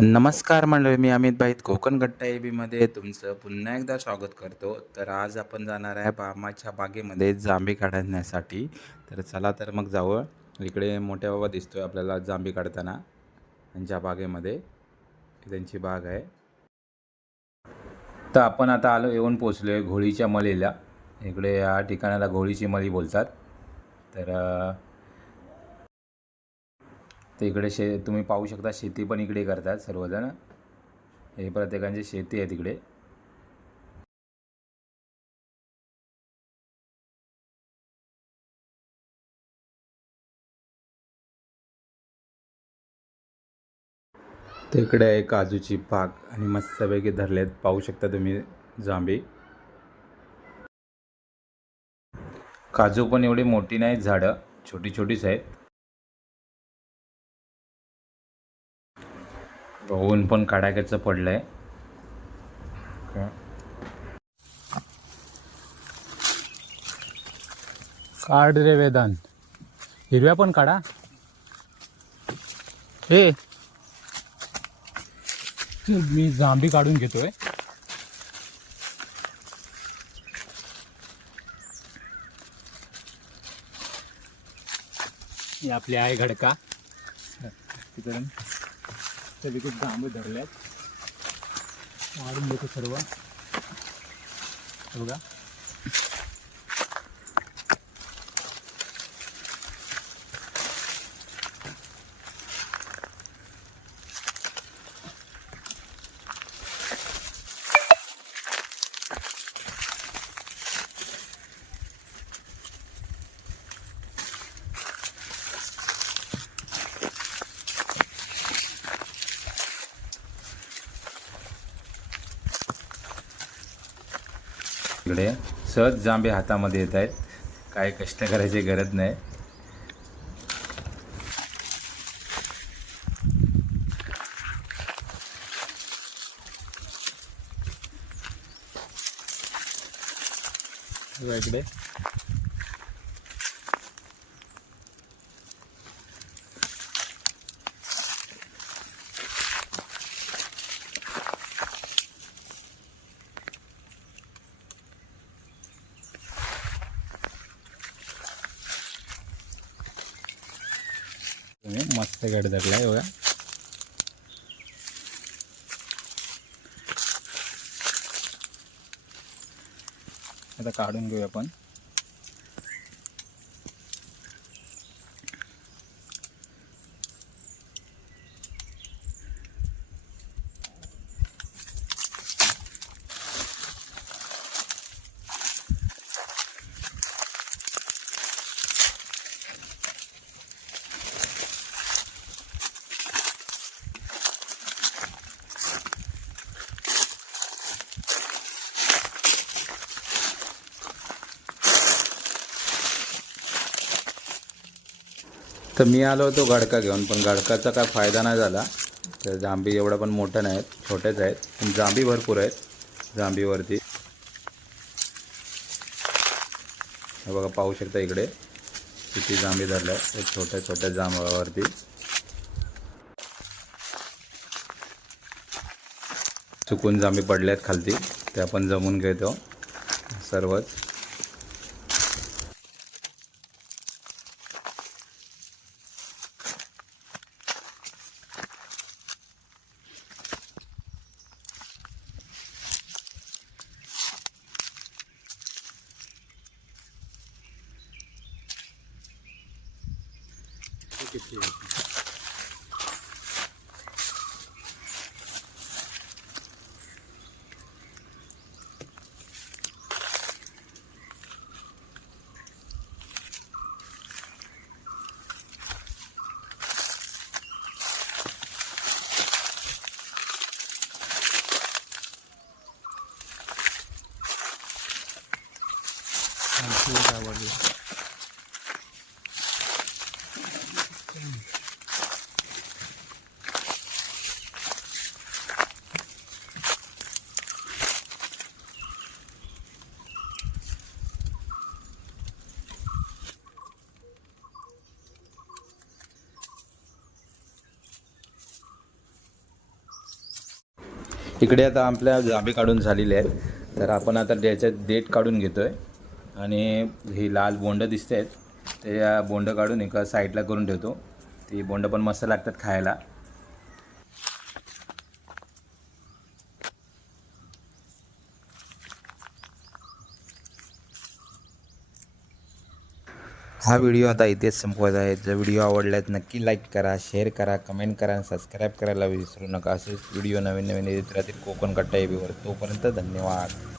नमस्कार मंडळी मी अमित भाईत कोकण गट्टा ए बीमध्ये तुमचं पुन्हा एकदा स्वागत करतो. तर आज आपण जाणार आहे बामाच्या बागेमध्ये जांभी काढण्यासाठी. तर चला तर मग जावं इकडे मोठ्या बाबा दिसतोय आपल्याला जांभी काढताना. त्यांच्या बागेमध्ये. त्यांची बाग आहे. तर आपण आता आलो येऊन पोचलो आहे घोळीच्या मळीला इकडे या ठिकाणाला घोळीची मळी बोलतात. तर तर इकडे शे तुम्ही पाहू शकता शेती पण इकडे करतात सर्वजण. हे प्रत्येकांची शेती आहे तिकडे. तिकडे आहे काजूची पाक आणि मस्तपैकी धरलेत. पाहू शकता तुम्ही जांभी. काजू पण एवढी मोठी नाहीत झाडं छोटी छोटीच आहेत. ऊन पण काढायचं पडलंय. काढ रे वेदांत हिरव्या पण काढा. हे. मी जांभी काढून घेतोय. ही आपली आहे घडका. तिकडून सगळीकडे जांभू धरल्यात. वाढून देतो सर्व. बघा. इकडे सहज जांभे हातामध्ये येत आहेत. काय कष्ट करायची गरज नाही. इकडे. तुम्ही मस्त गड आहे बघा. आता काढून घेऊया आपण. तर मी आलो होतो गाडका घेऊन पण गाडकाचा काय फायदा नाही झाला. तर जांभी एवढं पण मोठं नाही आहेत छोटेच आहेत. पण जांभी भरपूर आहेत जांभीवरती. हे बघा पाहू शकता इकडे. किती जांभी धरल्या आहेत छोट्या छोट्या जांभावरती चुकून जांभी आहेत खालती. ते आपण जमून घेतो सर्वच. किती आहे? आणखी एक आवडली. इकडे आता आपल्या जाबे काढून झालेले आहेत. तर आपण आता त्याच्यात देठ काढून घेतो आहे आणि ही लाल बोंड दिसत आहेत ते बोंड काढून एका साईडला करून ठेवतो. ती बोंड पण मस्त लागतात खायला. हा व्हिडिओ आता इथेच संपवायचा आहे. जर व्हिडिओ आवडल्यास नक्की लाईक करा शेअर करा कमेंट करा आणि सबस्क्राईब करायला विसरू नका. असेच व्हिडिओ नवीन नवीन येत राहतील. कोकण कट्टा एबीवर तोपर्यंत धन्यवाद.